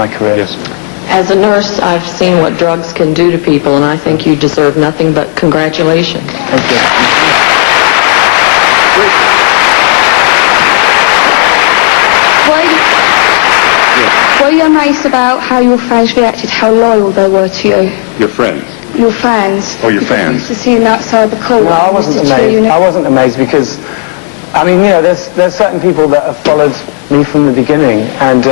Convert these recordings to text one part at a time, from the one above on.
my career. Yes. As a nurse, I've seen what drugs can do to people, and I think you deserve nothing but congratulations. Thank you. Were you amazed about how your fans reacted, how loyal they were to you? Your friends? Your fans. Oh, your because fans. I used to see them outside the court. No, I wasn't amazed. I wasn't amazed because, I mean, you know, there's certain people that have followed me from the beginning, and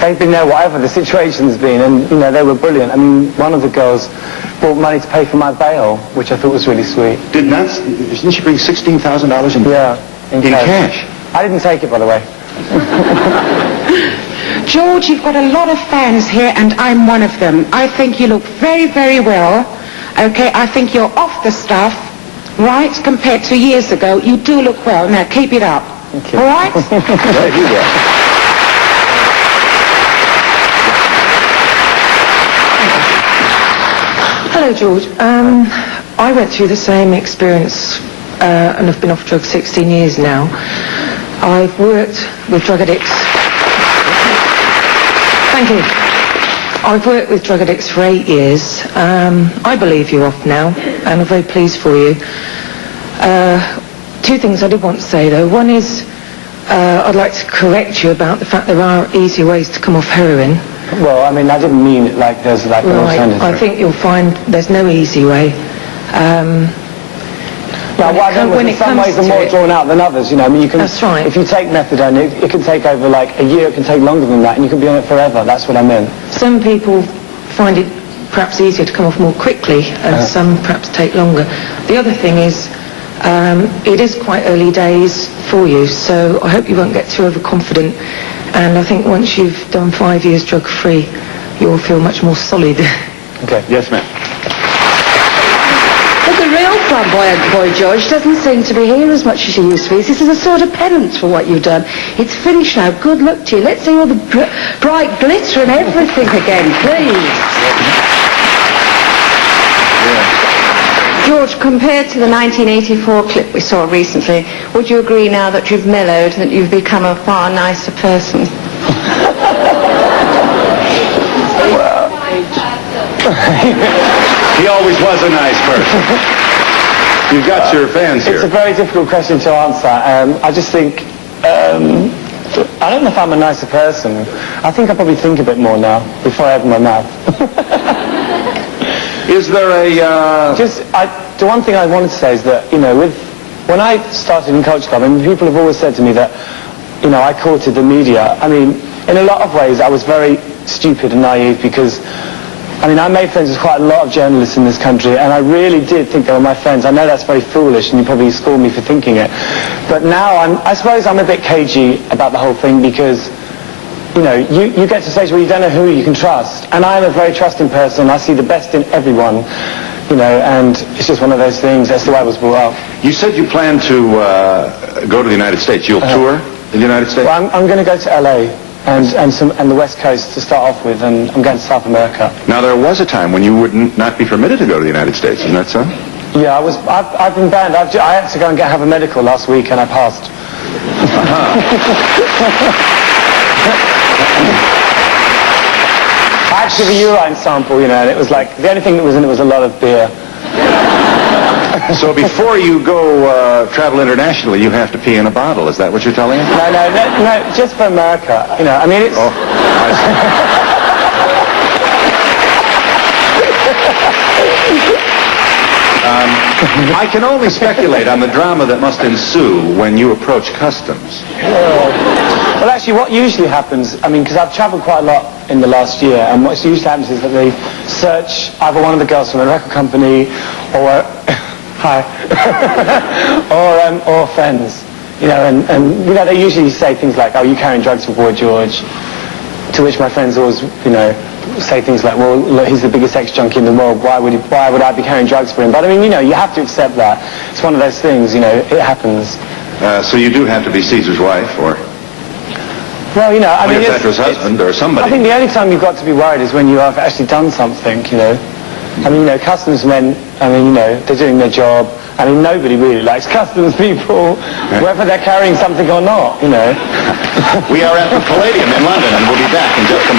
they've been there whatever the situation's been, and, you know, they were brilliant. I mean, one of the girls brought money to pay for my bail, which I thought was really sweet. Didn't she bring $16,000 in? Yeah, in cash. I didn't take it, by the way. George, you've got a lot of fans here, and I'm one of them. I think you look very, very well. Okay, I think you're off the stuff, right, compared to years ago. You do look well. Now, keep it up. Thank you. All right? There you go. Hello, George. I went through the same experience and have been off drugs 16 years now. I've worked with drug addicts. Thank you. I've worked with drug addicts for 8 years. I believe you're off now, and I'm very pleased for you. Two things I did want to say, though. One is I'd like to correct you about the fact there are easier ways to come off heroin. Well, I mean, I didn't mean it like there's like an alternative. I think you'll find there's no easy way. Yeah, well, in some ways are more drawn out than others, you know. I mean, you can. That's right. If you take methadone, it can take over like a year. It can take longer than that, and you can be on it forever. That's what I meant. Some people find it perhaps easier to come off more quickly, and some perhaps take longer. The other thing is, it is quite early days for you, so I hope you won't get too overconfident. And I think once you've done 5 years drug-free, you'll feel much more solid. Okay. Yes, ma'am. But the real flamboyant boy, George, doesn't seem to be here as much as he used to be. This is a sort of penance for what you've done. It's finished now. Good luck to you. Let's see all the bright glitter and everything again, please. George, compared to the 1984 clip we saw recently, would you agree now that you've mellowed, that you've become a far nicer person? He always was a nice person. You've got your fans here. It's a very difficult question to answer. I just think, I don't know if I'm a nicer person. I think I probably think a bit more now before I open my mouth. Is there a... The one thing I wanted to say is that, you know, when I started in Culture Club, I mean, people have always said to me that, you know, I courted the media. I mean, in a lot of ways, I was very stupid and naive because, I mean, I made friends with quite a lot of journalists in this country, and I really did think they were my friends. I know that's very foolish, and you probably scorn me for thinking it. But now, I suppose I'm a bit cagey about the whole thing because, you know, you get to a stage where you don't know who you can trust. And I am a very trusting person. I see the best in everyone, you know, and it's just one of those things. That's the way I was brought up. You said you plan to go to the United States. You'll tour the United States? Well, I'm going to go to LA and the West Coast to start off with, and I'm going to South America. Now, there was a time when you would not be permitted to go to the United States. Isn't that so? Yeah, I've been banned. I had to go and have a medical last week, and I passed. I had to give a urine sample, you know, and it was like, the only thing that was in it was a lot of beer. So before you go travel internationally, you have to pee in a bottle. Is that what you're telling us? No, just for America. You know, I mean, it's... Oh, I see. I can only speculate on the drama that must ensue when you approach customs. Well, actually, what usually happens, I mean, because I've travelled quite a lot in the last year, and what usually happens is that they search either one of the girls from a record company or... Hi. or friends. You know, and you know, they usually say things like, oh, you carrying drugs for Boy George? To which my friends always, you know, say things like, well, look, he's the biggest sex junkie in the world. Why would I be carrying drugs for him? But I mean, you know, you have to accept that. It's one of those things, you know, it happens. So you do have to be Caesar's wife, or... Well, you know, I mean, Cleopatra's husband, or somebody. I think the only time you've got to be worried is when you have actually done something, you know. I mean, you know, customs men, I mean, you know, they're doing their job. I mean, nobody really likes customs people, whether they're carrying something or not, you know. We are at the Palladium in London, and we'll be back in just a moment.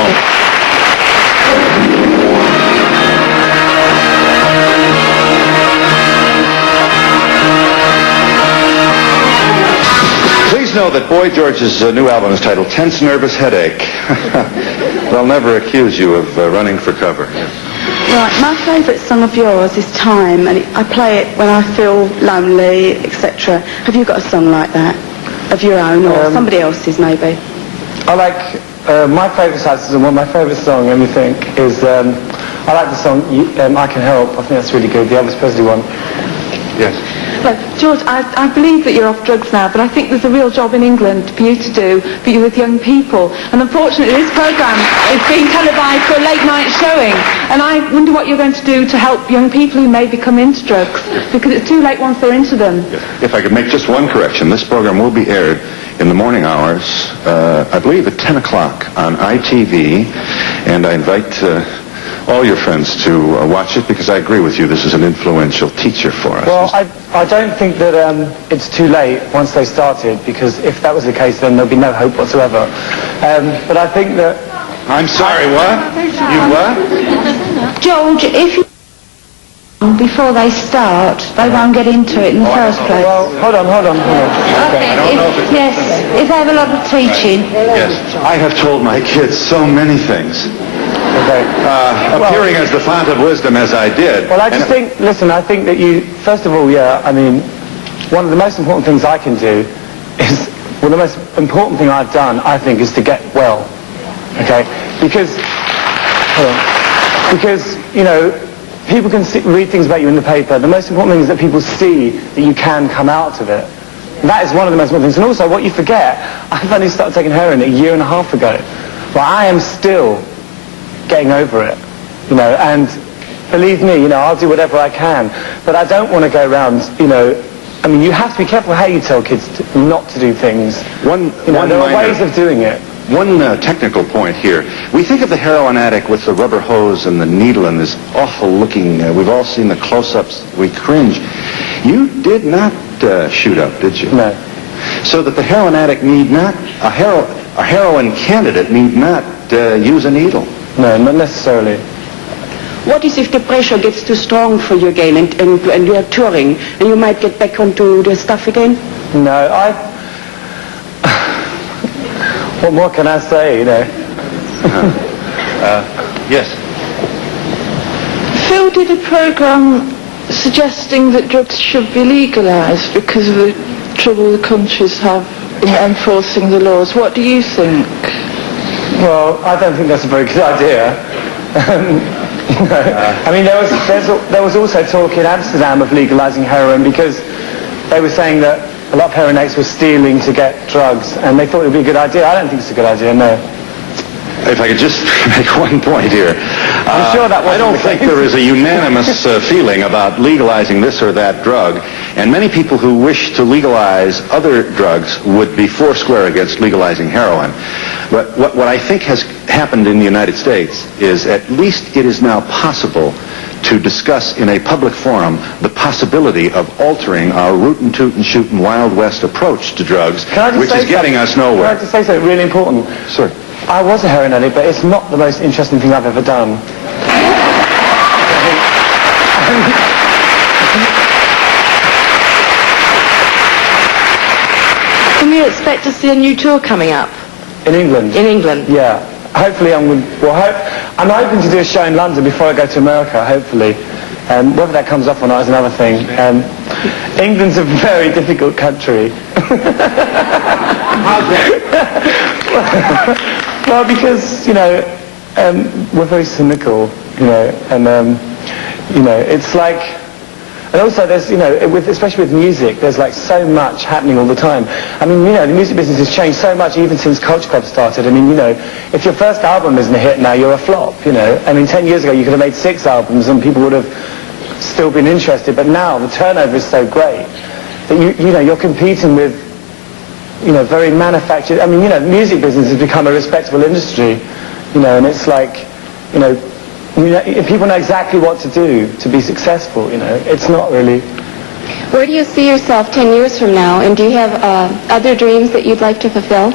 know that Boy George's new album is titled Tense Nervous Headache? They'll never accuse you of running for cover. Right, my favourite song of yours is Time, and I play it when I feel lonely, etc. Have you got a song like that? Of your own, or somebody else's, maybe? I like, my favourite my favourite song, let me think, is, I like the song I Can Help. I think that's really good, the Elvis Presley one. Yes. Look, George, I believe that you're off drugs now, but I think there's a real job in England for you to do, for you with young people. And unfortunately, this programme is being televised for a late-night showing. And I wonder what you're going to do to help young people who may become into drugs, because it's too late once they're into them. If I could make just one correction, this program will be aired in the morning hours, I believe at 10 o'clock on ITV, and I invite all your friends to watch it, because I agree with you, this is an influential teacher for us. Well, I don't think that it's too late once they started, because if that was the case, then there'll be no hope whatsoever. But I think that... I'm sorry, what? You what? George, if you... before they start, they won't get into it in the first place. Well, hold on. I don't know if it's... Yes, if they have a lot of teaching. Yes, I have told my kids so many things. Okay. Appearing as the font of wisdom as I did. Well, I just think, listen, I think that you, first of all, I mean, one of the most important things I can do is, well, the most important thing I've done, I think, is to get well. Okay? Because, you know, people can read things about you in the paper. The most important thing is that people see that you can come out of it. That is one of the most important things. And also, what you forget, I've only started taking heroin a year and a half ago. Well, I am still getting over it, you know, and believe me, you know, I'll do whatever I can, but I don't want to go around, you know, I mean, you have to be careful how you tell kids not to do things. There are ways of doing it. One technical point here. We think of the heroin addict with the rubber hose and the needle and this awful looking, we've all seen the close-ups, we cringe. You did not shoot up, did you? No. So that the heroin addict need not, a heroin candidate need not use a needle. No, not necessarily. What is if the pressure gets too strong for you again and you're touring and you might get back onto the stuff again? No, what more can I say, you know? Yes. Phil did a programme suggesting that drugs should be legalised because of the trouble the countries have in enforcing the laws. What do you think? Well, I don't think that's a very good idea. I mean, there was also talk in Amsterdam of legalising heroin because they were saying that a lot of heroin addicts were stealing to get drugs, and they thought it would be a good idea. I don't think it's a good idea, no. If I could just make one point here. I'm sure that wasn't I don't the think case. there is a unanimous feeling about legalizing this or that drug, and many people who wish to legalize other drugs would be foursquare against legalizing heroin. But what I think has happened in the United States is at least it is now possible to discuss in a public forum the possibility of altering our root and toot and shoot and Wild West approach to drugs, which is getting us nowhere. Can I just say something really important? Sir. I was a heroin addict, but it's not the most interesting thing I've ever done. Can we expect to see a new tour coming up? In England? In England? Yeah. Hopefully I'm hoping to do a show in London before I go to America, hopefully. Whether that comes off or not is another thing. England's a very difficult country. Well, because, you know, we're very cynical, you know, and, you know, it's like... And also there's, you know, especially with music, there's like so much happening all the time. I mean, you know, the music business has changed so much even since Culture Club started. I mean, you know, if your first album isn't a hit now, you're a flop, you know. I mean, 10 years ago you could have made 6 albums and people would have still been interested. But now the turnover is so great that, you know, you're competing with, you know, very manufactured... I mean, you know, the music business has become a respectable industry, you know, and it's like, you know, people know exactly what to do to be successful, you know. It's not really... Where do you see yourself 10 years from now, and do you have other dreams that you'd like to fulfill?